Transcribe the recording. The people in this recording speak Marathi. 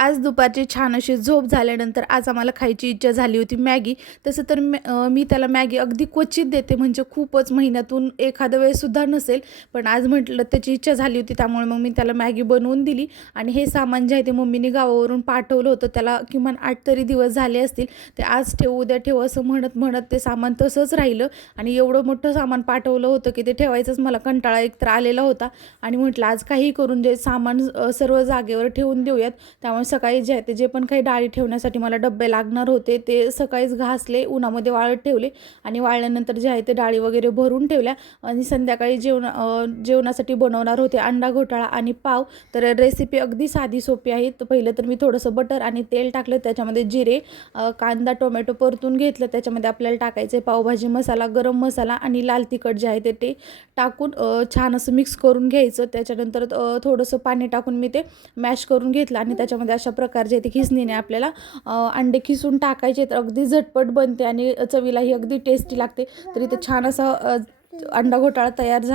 आज दुपारची छान अशी झोप झाल्यानंतर आज आम्हाला खायची इच्छा झाली होती मॅगी. तसं तर मी त्याला मॅगी अगदी क्वचित देते, म्हणजे खूपच महिन्यातून एखाद्या वेळेसुद्धा नसेल. पण आज म्हटलं त्याची इच्छा झाली होती, त्यामुळे मग मी त्याला मॅगी बनवून दिली. आणि हे सामान जे आहे ते मम्मीने गावावरून पाठवलं होतं, त्याला किमान 8 तरी दिवस झाले असतील. ते आज ठेव उद्या ठेव असं म्हणत म्हणत ते सामान तसंच राहिलं. आणि एवढं मोठं सामान पाठवलं होतं की ते ठेवायचंच मला कंटाळा एकतर आलेला होता. आणि म्हटलं आज काही करून जे सामान सर्व जागेवर ठेवून देऊयात. त्यामुळे सकाळी जे आहे ते जे पण काही डाळी ठेवण्यासाठी मला डब्बे लागणार होते ते सकाळीच घासले, उन्हामध्ये वाळत ठेवले. आणि वाळल्यानंतर जे आहे ते डाळी वगैरे भरून ठेवल्या. आणि संध्याकाळी जेवणासाठी बनवणार होते अंडा घोटाळा आणि पाव. तर रेसिपी अगदी साधी सोपी आहे. तर पहिलं तर मी थोडंसं बटर आणि तेल टाकलं, त्याच्यामध्ये जिरे, कांदा टोमॅटो परतून घेतलं. त्याच्यामध्ये आपल्याला टाकायचे पावभाजी मसाला, गरम मसाला आणि लाल तिखट जे आहे ते टाकून छान असं मिक्स करून घ्यायचं. त्याच्यानंतर थोडंसं पाणी टाकून मी ते मॅश करून घेतलं. आणि त्याच्यामध्ये अशा प्रकारचे ते खिसणीने आपल्याला अंडे खिसून टाकायचे. तर अगदी झटपट बनते आणि चवीलाही अगदी टेस्टी लागते. तर इथे छान असा अंडा घोटाळा तयार झाला.